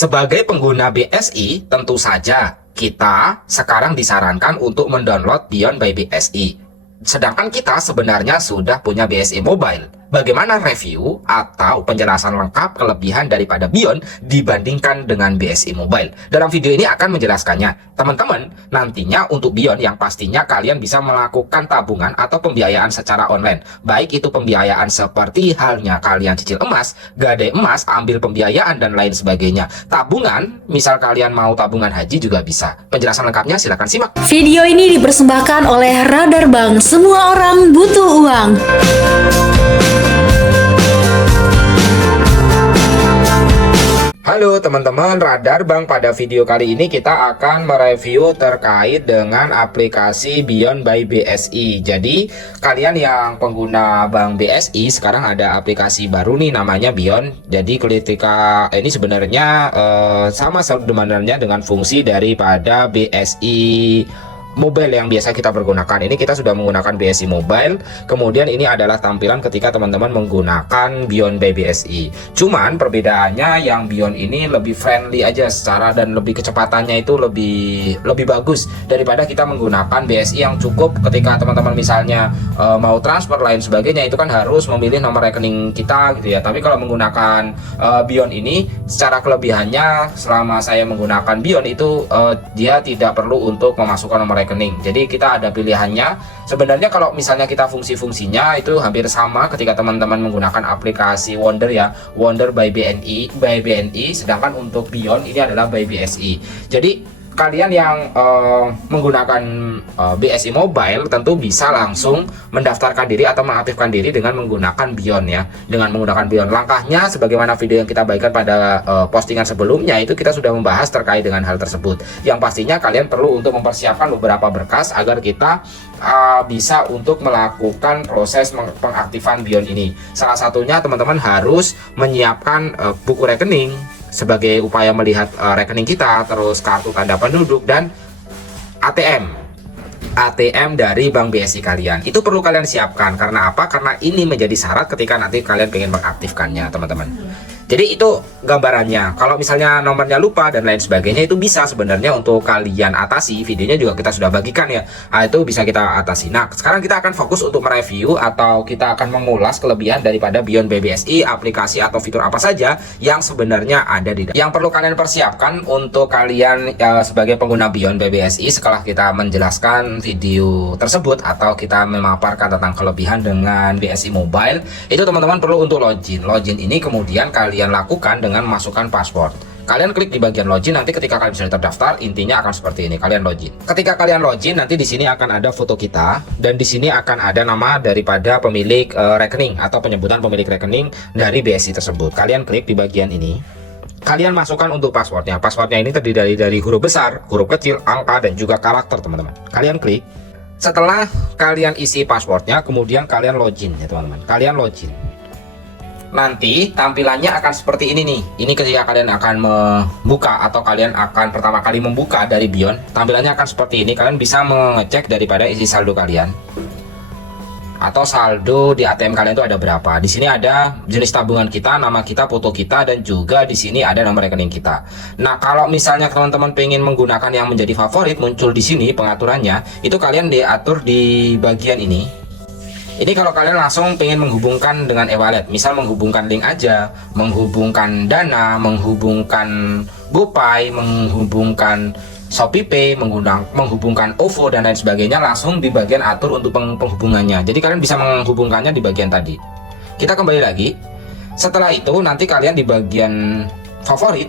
Sebagai pengguna BSI, tentu saja kita sekarang disarankan untuk mendownload Beyond by BSI. Sedangkan kita sebenarnya sudah punya BSI Mobile. Bagaimana review atau penjelasan lengkap kelebihan daripada Beyond dibandingkan dengan BSI Mobile? Dalam video ini akan menjelaskannya. Teman-teman, nantinya untuk Beyond yang pastinya kalian bisa melakukan tabungan atau pembiayaan secara online. Baik itu pembiayaan seperti halnya kalian cicil emas, gadai emas, ambil pembiayaan, dan lain sebagainya. Tabungan, misal kalian mau tabungan haji juga bisa. Penjelasan lengkapnya silahkan simak. Video ini dipersembahkan oleh Radar Bank. Semua orang butuh uang. Halo teman-teman Radar Bank, pada video kali ini kita akan mereview terkait dengan aplikasi Beyond by BSI. Jadi kalian yang pengguna Bank BSI sekarang ada aplikasi baru nih namanya Beyond. Jadi ketika ini sebenarnya sama sebenarnya dengan fungsi daripada BSI Mobile yang biasa kita pergunakan. Ini kita sudah menggunakan BSI Mobile. Kemudian ini adalah tampilan ketika teman-teman menggunakan Beyond by BSI. Cuman perbedaannya yang Beyond ini lebih friendly aja secara, dan lebih kecepatannya itu lebih bagus daripada kita menggunakan BSI yang cukup ketika teman-teman misalnya mau transfer lain sebagainya, itu kan harus memilih nomor rekening kita gitu ya. Tapi kalau menggunakan Beyond ini, secara kelebihannya selama saya menggunakan Beyond itu dia tidak perlu untuk memasukkan nomor rekening. Jadi kita ada pilihannya. Sebenarnya kalau misalnya kita fungsi-fungsinya itu hampir sama ketika teman-teman menggunakan aplikasi Wonder ya, Wonder by BNI, sedangkan untuk Beyond ini adalah by BSI. Jadi kalian yang menggunakan BSI Mobile tentu bisa langsung mendaftarkan diri atau mengaktifkan diri dengan menggunakan Beyond ya. Dengan menggunakan Beyond, langkahnya sebagaimana video yang kita bagikan pada postingan sebelumnya itu kita sudah membahas terkait dengan hal tersebut. Yang pastinya kalian perlu untuk mempersiapkan beberapa berkas agar kita bisa untuk melakukan proses pengaktifan Beyond ini. Salah satunya teman-teman harus menyiapkan buku rekening sebagai upaya melihat rekening kita, terus kartu tanda penduduk, dan ATM dari Bank BSI kalian. Itu perlu kalian siapkan. Karena apa? Karena ini menjadi syarat ketika nanti kalian pengen mengaktifkannya, teman-teman. Jadi itu gambarannya. Kalau misalnya nomornya lupa dan lain sebagainya, itu bisa sebenarnya untuk kalian atasi. Videonya juga kita sudah bagikan ya. Nah, itu bisa kita atasi. Nah, sekarang kita akan fokus untuk mereview atau kita akan mengulas kelebihan daripada Beyond by BSI, aplikasi atau fitur apa saja yang sebenarnya ada di dalam. Yang perlu kalian persiapkan untuk kalian sebagai pengguna Beyond by BSI setelah kita menjelaskan video tersebut atau kita memaparkan tentang kelebihan dengan BSI Mobile, itu teman-teman perlu untuk login. Login ini kemudian kalian lakukan dengan memasukkan password. Kalian klik di bagian login, nanti ketika kalian sudah terdaftar, intinya akan seperti ini. Kalian login. Ketika kalian login, nanti di sini akan ada foto kita, dan di sini akan ada nama daripada pemilik rekening atau penyebutan pemilik rekening dari BSI tersebut. Kalian klik di bagian ini. Kalian masukkan untuk passwordnya. Passwordnya ini terdiri dari huruf besar, huruf kecil, angka, dan juga karakter, teman-teman. Kalian klik. Setelah kalian isi passwordnya, kemudian kalian login ya teman-teman. Kalian login. Nanti tampilannya akan seperti ini nih. Ini ketika kalian akan membuka atau kalian akan pertama kali membuka dari Beyond, tampilannya akan seperti ini. Kalian bisa mengecek daripada isi saldo kalian atau saldo di ATM kalian itu ada berapa. Di sini ada jenis tabungan kita, nama kita, foto kita, dan juga di sini ada nomor rekening kita. Nah, kalau misalnya teman-teman pengen menggunakan yang menjadi favorit, muncul di sini pengaturannya. Itu kalian diatur di bagian ini. Ini kalau kalian langsung pengen menghubungkan dengan e-wallet, misal menghubungkan link aja, menghubungkan Dana, menghubungkan GoPay, menghubungkan ShopeePay, menghubungkan OVO, dan lain sebagainya, langsung di bagian atur untuk penghubungannya. Jadi kalian bisa menghubungkannya di bagian tadi. Kita kembali lagi. Setelah itu nanti kalian di bagian favorit.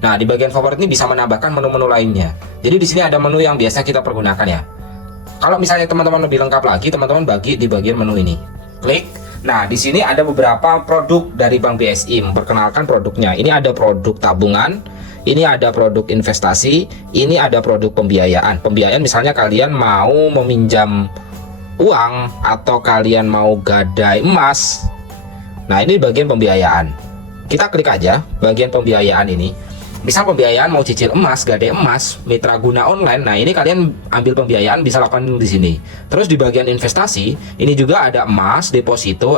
Nah, di bagian favorit ini bisa menambahkan menu-menu lainnya. Jadi di sini ada menu yang biasa kita pergunakan ya. Kalau misalnya teman-teman lebih lengkap lagi, teman-teman bagi di bagian menu ini. Klik. Nah, di sini ada beberapa produk dari Bank BSI, memperkenalkan produknya. Ini ada produk tabungan, ini ada produk investasi, ini ada produk pembiayaan. Pembiayaan misalnya kalian mau meminjam uang atau kalian mau gadai emas. Nah, ini bagian pembiayaan. Kita klik aja bagian pembiayaan ini. Misal pembiayaan mau cicil emas, gadai emas, mitra guna online. Nah, ini kalian ambil pembiayaan bisa lakukan di sini. Terus di bagian investasi, ini juga ada emas, deposito,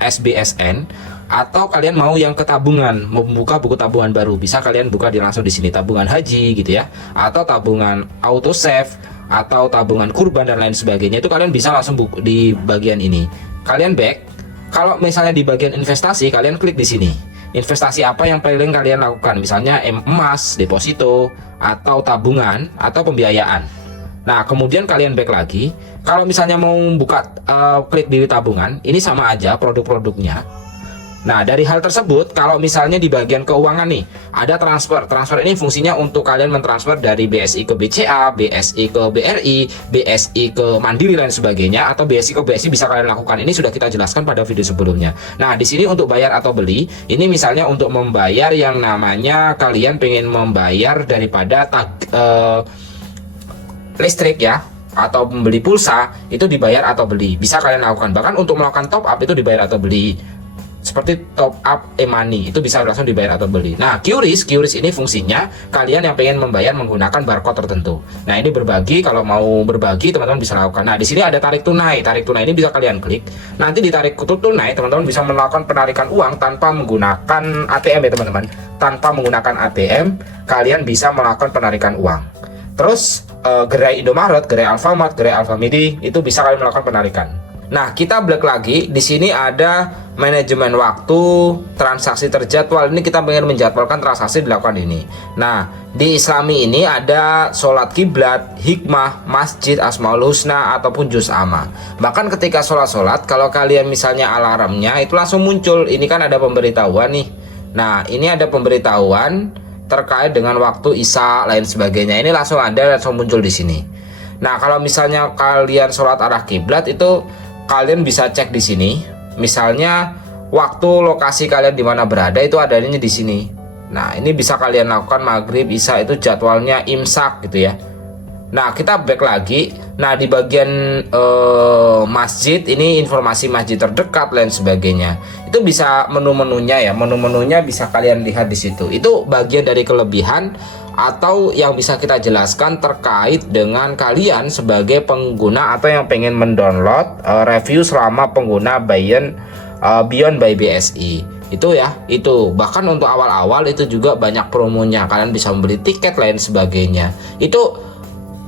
SBSN, Atau kalian mau yang ke tabungan, membuka buku tabungan baru, bisa kalian buka langsung di sini, tabungan haji gitu ya, atau tabungan auto save, atau tabungan kurban dan lain sebagainya. Itu kalian bisa langsung buka di bagian ini. Kalian back. Kalau misalnya di bagian investasi, kalian klik di sini. Investasi apa yang paling kalian lakukan? Misalnya emas, deposito, atau tabungan, atau pembiayaan. Nah, kemudian kalian back lagi. Kalau misalnya mau buka klik di tabungan, ini sama aja produk-produknya. Nah, dari hal tersebut, kalau misalnya di bagian keuangan nih, ada transfer. Transfer ini fungsinya untuk kalian mentransfer dari BSI ke BCA, BSI ke BRI, BSI ke Mandiri dan sebagainya, atau BSI ke BSI bisa kalian lakukan. Ini sudah kita jelaskan pada video sebelumnya. Nah, di sini untuk bayar atau beli, ini misalnya untuk membayar yang namanya kalian pengen membayar daripada listrik ya, atau membeli pulsa, itu dibayar atau beli. Bisa kalian lakukan. Bahkan untuk melakukan top up itu dibayar atau beli. Seperti top up e-money itu bisa langsung dibayar atau beli. Nah, QRIS ini fungsinya kalian yang pengen membayar menggunakan barcode tertentu. Nah, ini berbagi, kalau mau berbagi teman-teman bisa lakukan. Nah, di sini ada tarik tunai. Tarik tunai ini bisa kalian klik. Nanti di tarik tunai teman-teman bisa melakukan penarikan uang tanpa menggunakan ATM ya teman-teman. Tanpa menggunakan ATM, kalian bisa melakukan penarikan uang. Terus gerai Indomaret, gerai Alfamart, gerai Alfamidi itu bisa kalian melakukan penarikan. Nah, kita balik lagi. Di sini ada manajemen waktu, transaksi terjadwal. Ini kita pengen menjadwalkan transaksi dilakukan ini. Nah, di Islami ini ada sholat kiblat, hikmah, masjid, asmaul husna, ataupun juz amma. Bahkan ketika sholat, kalau kalian misalnya alarmnya itu langsung muncul. Ini kan ada pemberitahuan nih. Nah, ini ada pemberitahuan terkait dengan waktu isya lain sebagainya. Ini langsung muncul di sini. Nah, kalau misalnya kalian sholat arah kiblat itu kalian bisa cek di sini. Misalnya waktu lokasi kalian di mana berada itu adanya di sini. Nah, ini bisa kalian lakukan maghrib, isya itu jadwalnya imsak gitu ya. Nah, kita back lagi. Nah, di bagian masjid ini informasi masjid terdekat lain sebagainya. Itu bisa menu-menunya ya. Menu-menunya bisa kalian lihat di situ. Itu bagian dari kelebihan atau yang bisa kita jelaskan terkait dengan kalian sebagai pengguna atau yang pengen mendownload review selama pengguna Beyond by BSI. Itu ya, itu bahkan untuk awal-awal itu juga banyak promonya. Kalian bisa membeli tiket lain sebagainya. Itu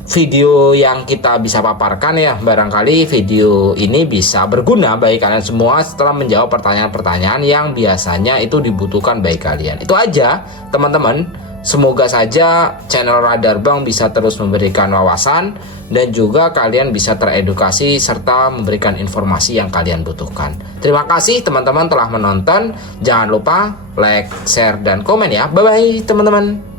video yang kita bisa paparkan ya. Barangkali video ini bisa berguna bagi kalian semua setelah menjawab pertanyaan-pertanyaan yang biasanya itu dibutuhkan bagi kalian. Itu aja teman-teman. Semoga saja channel Radar Bank bisa terus memberikan wawasan dan juga kalian bisa teredukasi serta memberikan informasi yang kalian butuhkan. Terima kasih teman-teman telah menonton. Jangan lupa like, share, dan komen ya. Bye-bye teman-teman.